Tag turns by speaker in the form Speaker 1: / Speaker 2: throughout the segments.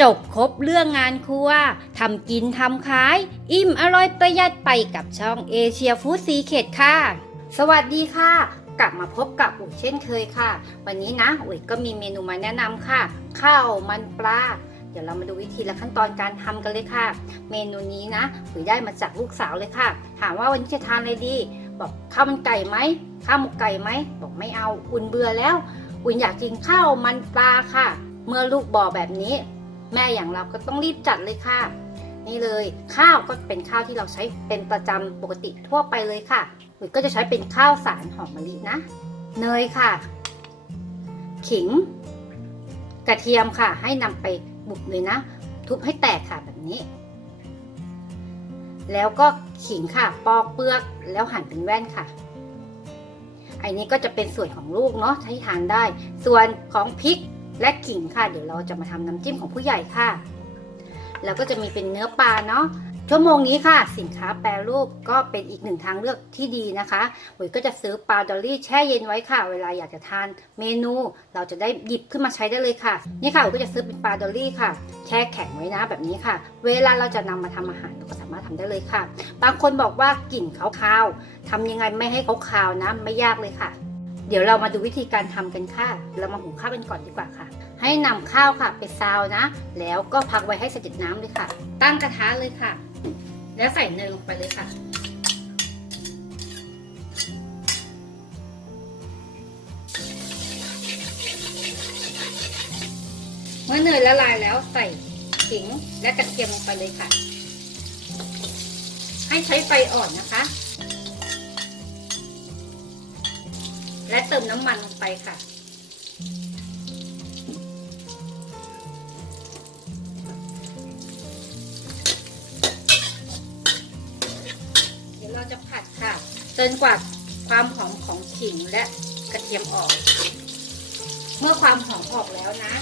Speaker 1: จบครบเรื่องงานครัวทำกินทำขาย อิ่มอร่อยประหยัดไปกับช่องเอเชียฟู้ดซีเคดค่ะ สวัสดีค่ะ กลับมาพบกับอุ๋ยเช่นเคยค่ะ วันนี้นะอุ๋ยก็มีเมนูมาแนะนำค่ะ ข้าวมันปลาเดี๋ยวเรามาดูวิธีและขั้นตอนการทำกันเลยค่ะ เมนูนี้นะอุ๋ยได้มาจากลูกสาวเลยค่ะ ถามว่าวันนี้จะทานอะไรดี บอกข้าวมันไก่ไหมข้าวหมกไก่ไหมบอกไม่เอาอุ่นเบื่อแล้ว อุ่นอยากกินข้าวมันปลาค่ะ เมื่อลูกบอกแบบนี้ แม่อย่างเราก็ต้องรีบจัดเลยค่ะ นี่เลยข้าวก็เป็นข้าวที่เราใช้เป็นประจำปกติทั่วไปเลยค่ะอุ๋ยก็จะใช้เป็นข้าวสารหอมมะลินะ เนยค่ะ ขิง กระเทียมค่ะ ให้นำไปบุบเลยนะ ทุบให้แตกค่ะแบบนี้ แล้วก็ขิงค่ะ ปอกเปลือกแล้วหั่นเป็นแว่นค่ะอันนี้ก็จะเป็นส่วนของลูกเนาะที่ทานได้ ส่วนของพริก และขิงค่ะ เดี๋ยวเราจะมาทำน้ำจิ้มของผู้ใหญ่ค่ะ แล้วก็จะมีเป็นเนื้อปลาเนาะชั่วโมงนี้ค่ะ สินค้าแปรรูปก็เป็นอีกหนึ่งทางเลือกที่ดีนะคะอุ๋ยก็จะซื้อปลาดอลลี่แช่เย็นไว้ค่ะ เวลาอยากจะทานเมนู เราจะได้หยิบขึ้นมาใช้ได้เลยค่ะ นี่ค่ะอุ๋ยก็จะซื้อเป็นปลาดอลลี่ค่ะ แช่แข็งไว้นะแบบนี้ค่ะ เวลาเราจะนำมาทำอาหารเราก็สามารถทำได้เลยค่ะ บางคนบอกว่ากลิ่นขาวๆทำยังไงไม่ให้เขาคาวนะไม่ยากเลยค่ะ เดี๋ยวเรามาดูวิธีการทำกันค่ะ เรามาหุงข้าวกันก่อนดีกว่าค่ะ ให้นำข้าวค่ะไปซาวนะ แล้วก็พักไว้ให้เสด็จน้ำเลยค่ะ ตั้งกระทะเลยค่ะ แล้วใส่เนยลงไปเลยค่ะ เมื่อเนยละลายแล้วใส่ขิงและกระเทียมลงไปเลยค่ะ ให้ใช้ไฟอ่อนนะคะ และเติมน้ำมันลงไปค่ะ เดี๋ยวเราจะผัดค่ะจนกว่าความหอมของขิงและกระเทียมออก เมื่อความหอมออกแล้วนะ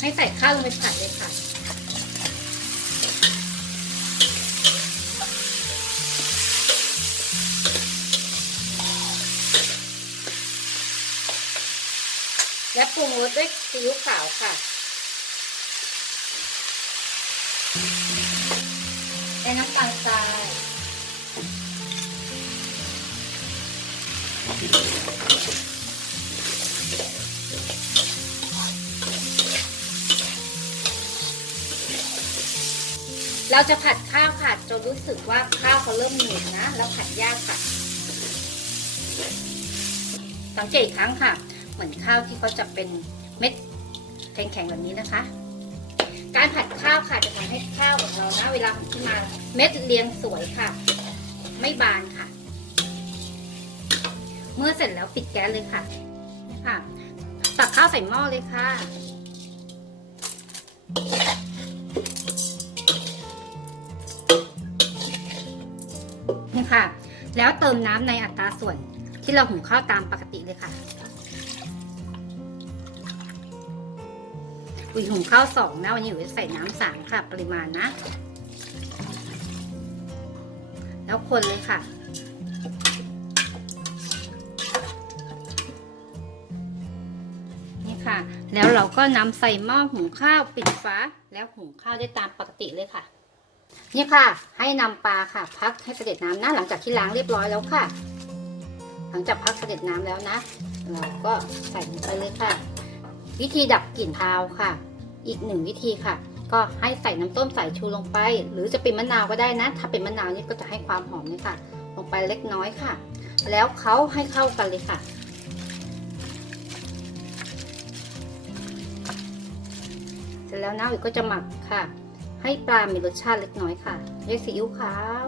Speaker 1: ให้ใส่ข้าวลงไปผัดเลยค่ะ และปรุงรสด้วยซีอิ๊วขาวค่ะ และน้ำตาลทรายเราจะผัดข้าวค่ะจนรู้สึกว่าข้าวเขาเริ่มเหนืดนะ แล้วผัดยากค่ะ สังเกตอีกครั้งค่ะ เหมือนข้าวที่เขาจะเป็นเม็ดแข็งๆแบบนี้นะคะ การผัดข้าวค่ะจะทำให้ข้าวของเรานะเวลาขึ้นมาเม็ดเรียงสวยค่ะ ไม่บานค่ะ เมื่อเสร็จแล้วปิดแก๊สเลยค่ะนี่ค่ะตักข้าวใส่หม้อเลยค่ะนี่ค่ะ แล้วเติมน้ำในอัตราส่วนที่เราหุงข้าวตามปกติเลยค่ะ อุยหุงข้าวสองนะวันนี้อุ๋ยจะใส่น้ำสามค่ะ ปริมาณนะ แล้วคนเลยค่ะนี่ค่ะแล้วเราก็นำใส่หม้อหุงข้าวปิดฝาแล้วหุงข้าวได้ตามปกติเลยค่ะ นี่ค่ะ ให้นำปลาค่ะ พักให้เสด็จน้ำนะหลังจากที่ล้างเรียบร้อยแล้วค่ะ หลังจากพักเสด็จน้ำแล้วนะ เราก็ใส่ลงไปเลยค่ะ วิธีดับกลิ่นคาวค่ะ อีกหนึ่งวิธีค่ะ ก็ให้ใส่น้ำต้มสายชูลงไป หรือจะเป็นมะนาวก็ได้นะ ถ้าเป็นมะนาวนี่ก็จะให้ความหอมเลยค่ะ ลงไปเล็กน้อยค่ะ แล้วเขาให้เข้ากันเลยค่ะเสร็จแล้วนะอีกก็จะหมักค่ะ ให้ปลามีรสชาติเล็กน้อยค่ะเรียซีอิ๊วขาว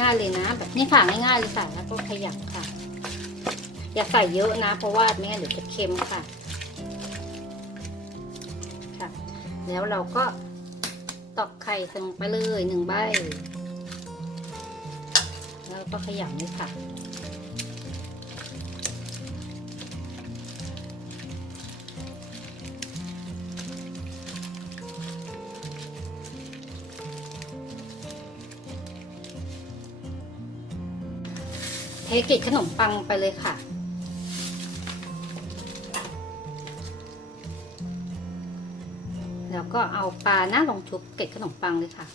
Speaker 1: ง่ายๆเลยนะ แบบนี้ค่ะง่ายๆเลยค่ะแล้วก็ขยำค่ะ อย่าใส่เยอะนะ เพราะว่าไม่งั้นเดี๋ยวจะเค็มค่ะค่ะ แล้วเราก็ตอกไข่ลงไปเลยหนึ่งใบ แล้วก็ขยำเลยค่ะเทกลิดขนมปังไปเลยค่ะ แล้วก็เอาปลาหน้าลงชุบเกล็ดขนมปังเลยค่ะ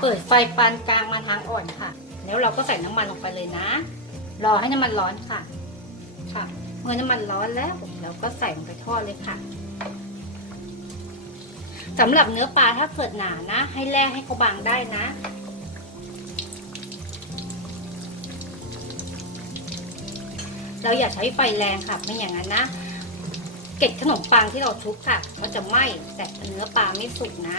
Speaker 1: เปิดไฟปานกลางมาทางอ่อนค่ะ แล้วเราก็ใส่น้ำมันลงไปเลยนะ รอให้น้ำมันร้อนค่ะ ค่ะ เมื่อน้ำมันร้อนแล้ว เราก็ใส่ลงไปทอดเลยค่ะสำหรับเนื้อปลาถ้าเกิดหนานะ ให้แล่ให้เขาบางได้นะ เราอย่าใช้ไฟแรงค่ะไม่อย่างนั้นนะเกล็ดขนมปังที่เราชุบค่ะ ก็จะไหม้แต่เนื้อปลาไม่สุกนะ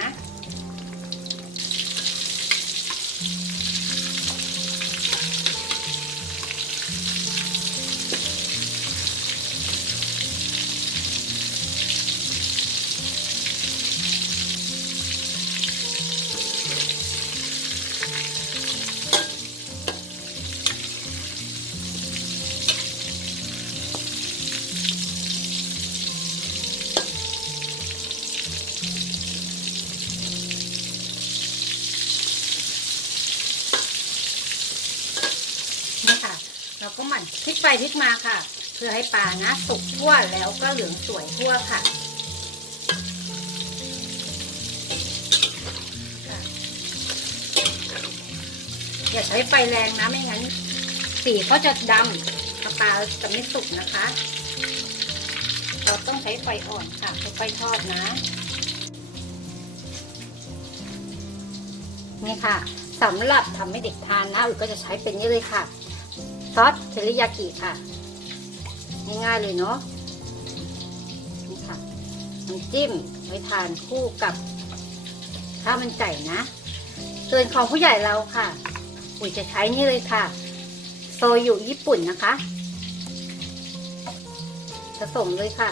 Speaker 1: ก็หมั่นพลิกไปพลิกมาค่ะ เพื่อให้ปลานะสุกทั่วแล้วก็เหลืองสวยทั่วค่ะอย่าใช้ไฟแรงนะไม่งั้น สีก็จะดำปลาจะไม่สุกนะคะ เราต้องใช้ไฟอ่อนค่ะค่อยๆทอดนะ นี่ค่ะสำหรับทำให้เด็กทานนะอุ๋ยก็จะใช้เป็นนี่เลยค่ะ ซอสเทริยากิค่ะ ง่ายๆเลยเนาะนี่ค่ะน้ำจิ้มไว้ทานคู่กับข้าวมันไก่นะส่วนของผู้ใหญ่เราค่ะอุ๋ยจะใช้นี่เลยค่ะ โซยุญี่ปุ่นนะคะผสมเลยค่ะ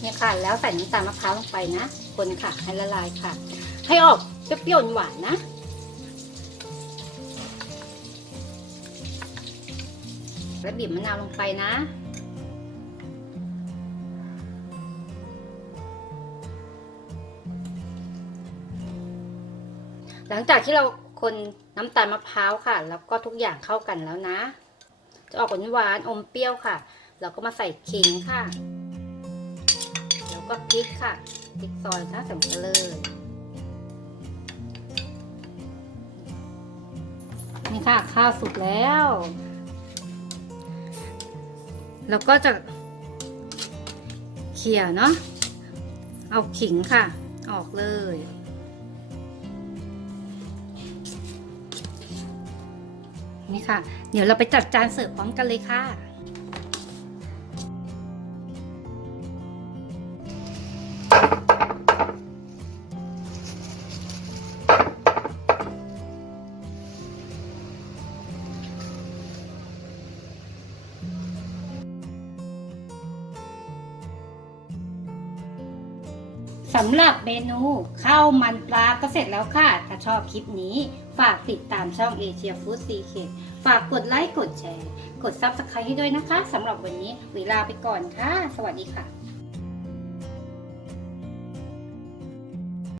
Speaker 1: เนี่ยค่ะ แล้วใส่น้ำตาลมะพร้าวลงไปนะ คนค่ะ ให้ละลายค่ะ ให้ออกเปรี้ยวๆหวานนะ แล้วบีบมะนาวลงไปนะ หลังจากที่เราคนน้ำตาลมะพร้าวค่ะ แล้วก็ทุกอย่างเข้ากันแล้วนะ จะออกหวานอมเปรี้ยวค่ะ เราก็มาใส่ขิงค่ะ แล้วก็พริกค่ะพริกซอยนะส่ลงไปเลยนี่ค่ะ ข้าวสุกแล้ว แล้วก็จะเขี่ยเนาะเอาขิงค่ะ ออกเลย นี่ค่ะ เดี๋ยวเราไปจัดจานเสิร์ฟพร้อมกันเลยค่ะ สำหรับเมนูข้าวมันปลาก็เสร็จแล้วค่ะ ถ้าชอบคลิปนี้ ฝากติดตามช่องเอเชียฟู้ดซีเคฝากกดไลค์ กดแชร์ กดซับสไครต์ให้ด้วยนะคะสำหรับวันนี้เวลาไปก่อนค่ะ สวัสดีค่ะ